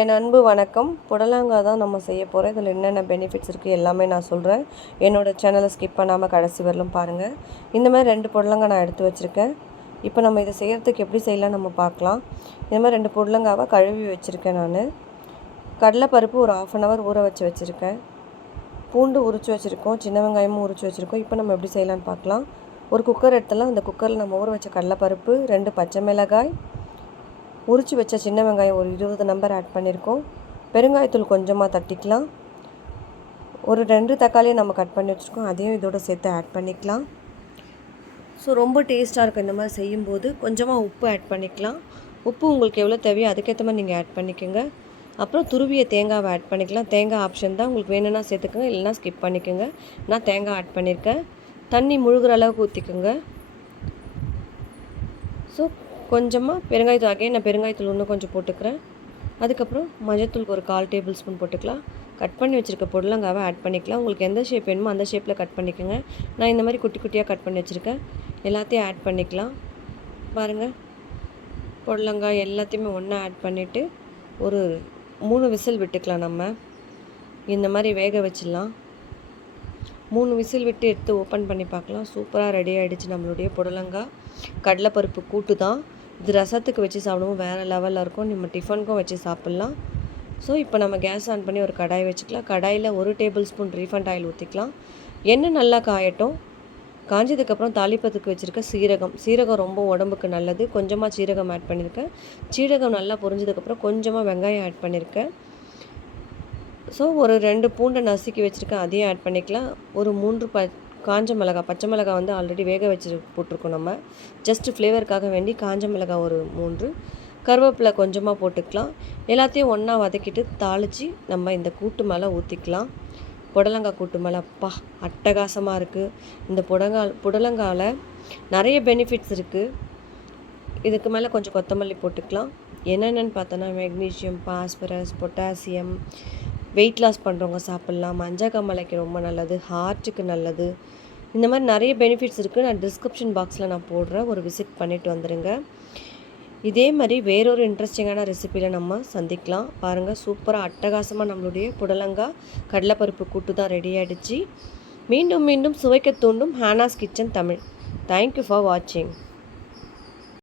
என் அன்பு வணக்கம். புடலங்காய் தான் நம்ம செய்ய போகிறோம் இதில் என்னென்ன பெனிஃபிட்ஸ் இருக்குது எல்லாமே நான் சொல்கிறேன் என்னோடய சேனலை ஸ்கிப் பண்ணாமல் கடைசி வரலும் பாருங்கள் இந்த மாதிரி ரெண்டு புடலங்காய் நான் எடுத்து வச்சுருக்கேன். இப்போ நம்ம இதை செய்கிறதுக்கு எப்படி செய்யலாம் நம்ம பார்க்கலாம். இந்த மாதிரி ரெண்டு புடலங்காவை கழுவி வச்சுருக்கேன் நான். கடலைப்பருப்பு ஒரு ஆஃப் அன் ஹவர் ஊற வச்சு வச்சுருக்கேன். பூண்டு உரிச்சு வச்சுருக்கோம். சின்ன வெங்காயமும் உரிச்சு வச்சுருக்கோம். இப்போ நம்ம எப்படி செய்யலான்னு பார்க்கலாம். ஒரு குக்கர் எடுத்தலாம் அந்த குக்கரில் நம்ம ஊற வச்ச கடலைப்பருப்பு ரெண்டு பச்சை மிளகாய் உரித்து வச்ச சின்ன வெங்காயம் ஒரு இருபது நம்பர் ஆட் பண்ணியிருக்கோம். பெருங்காயத்தூள் கொஞ்சமாக தட்டிக்கலாம். ஒரு ரெண்டு தக்காளியை நம்ம கட் பண்ணி வச்சுருக்கோம். அதையும் இதோட சேர்த்து ஆட் பண்ணிக்கலாம். ஸோ ரொம்ப டேஸ்ட்டாக இருக்கும் இந்த மாதிரி செய்யும்போது. கொஞ்சமாக உப்பு ஆட் பண்ணிக்கலாம். உப்பு உங்களுக்கு எவ்வளோ தேவையோ அதுக்கேற்ற மாதிரி நீங்கள் ஆட் பண்ணிக்கோங்க. அப்புறம் துருவிய தேங்காவை ஆட் பண்ணிக்கலாம். தேங்காய் ஆப்ஷன் தான். உங்களுக்கு வேணும்னா சேர்த்துக்கோங்க. இல்லைனா ஸ்கிப் பண்ணிக்கோங்க. நான் தேங்காய் ஆட் பண்ணியிருக்கேன். தண்ணி முழுகிற அளவுக்கு ஊற்றிக்கோங்க ஸோ கொஞ்சமாக பெருங்காயத்தூள் அகைன் நான் பெருங்காயத்தூள் இன்னும் கொஞ்சம் போட்டுக்கிறேன். அதுக்கப்புறம் மஞ்சத்தூளுக்கு ஒரு கால் டேபிள் ஸ்பூன் போட்டுக்கலாம். கட் பண்ணி வச்சுருக்க பொடலங்காவை ஆட் பண்ணிக்கலாம். உங்களுக்கு எந்த ஷேப் வேணுமோ அந்த ஷேப்பில் கட் பண்ணிக்கோங்க. நான் இந்த மாதிரி குட்டி குட்டியாக கட் பண்ணி வச்சுருக்கேன். எல்லாத்தையும் ஆட் பண்ணிக்கலாம். பாருங்கள் பொடலங்காய் எல்லாத்தையுமே ஒன்றா ஆட் பண்ணிவிட்டு ஒரு மூணு விசில் விட்டுக்கலாம் நம்ம. இந்த மாதிரி வேக வச்சிடலாம். மூணு விசில் விட்டு எடுத்து ஓப்பன் பண்ணி பார்க்கலாம். சூப்பராக ரெடி ஆகிடுச்சு நம்மளுடைய புடலங்காய். கடலைப்பருப்பு கூட்டு தான். இது ரசத்துக்கு வச்சு சாப்பிடுவோம். வேறு லெவலில் இருக்கும். நம்ம டிஃபனுக்கும் வச்சு சாப்பிட்லாம். ஸோ இப்போ நம்ம கேஸ் ஆன் பண்ணி ஒரு கடாய் வச்சுக்கலாம். கடாயில் ஒரு டேபிள் ஸ்பூன் ரீஃபண்ட் ஆயில் ஊற்றிக்கலாம் எண்ணெய் நல்லா காயட்டும். காஞ்சதுக்கப்புறம் தாளிப்பத்துக்கு வச்சுருக்க சீரகம். சீரகம் ரொம்ப உடம்புக்கு நல்லது. கொஞ்சமாக சீரகம் ஆட் பண்ணியிருக்கேன் சீரகம் நல்லா பொரிஞ்சதுக்கப்புறம் கொஞ்சமாக வெங்காயம் ஆட் பண்ணியிருக்கேன் ஸோ ஒரு ரெண்டு பூண்டை நசுக்கி வச்சுருக்கேன். அதையும் ஆட் பண்ணிக்கலாம். ஒரு மூன்று ப காஞ்ச மிளகா பச்சை மிளகா வந்து ஆல்ரெடி வேக வச்சு போட்டிருக்கோம் நம்ம. ஜஸ்ட்டு ஃப்ளேவருக்காக வேண்டி காஞ்ச மிளகா ஒரு மூன்று. கருவேப்பிலை கொஞ்சமாக போட்டுக்கலாம். எல்லாத்தையும் ஒன்றா வதக்கிட்டு தாளித்து நம்ம இந்த கூட்டு மேலே ஊற்றிக்கலாம் புடலங்காய் கூட்டு மேலே அப்பா அட்டகாசமாக இருக்குது இந்த புடங்கால் புடலங்காவில் நிறைய பெனிஃபிட்ஸ் இருக்குது இதுக்கு மேலே கொஞ்சம் கொத்தமல்லி போட்டுக்கலாம். என்னென்னு பார்த்தோன்னா magnesium phosphorus potassium weight loss பண்ணுறவங்க சாப்பிட்லாம். மஞ்சள் கம்மலைக்கு ரொம்ப நல்லது. ஹார்ட்டுக்கு நல்லது. இந்த மாதிரி நிறைய பெனிஃபிட்ஸ் இருக்குது நான் டிஸ்கிரிப்ஷன் பாக்ஸில் நான் போடுறேன். ஒரு விசிட் பண்ணிவிட்டு வந்துடுங்க இதே மாதிரி வேறொரு இன்ட்ரெஸ்டிங்கான ரெசிப்பியில் நம்ம சந்திக்கலாம். பாருங்கள் சூப்பராக அட்டகாசமாக நம்மளுடைய புடலங்காய் கடலைப்பருப்பு கூட்டு தான் ரெடி ஆகிடுச்சு மீண்டும் மீண்டும் சுவைக்க தூண்டும் Hana's kitchen Tamil. Thank you for வாட்சிங்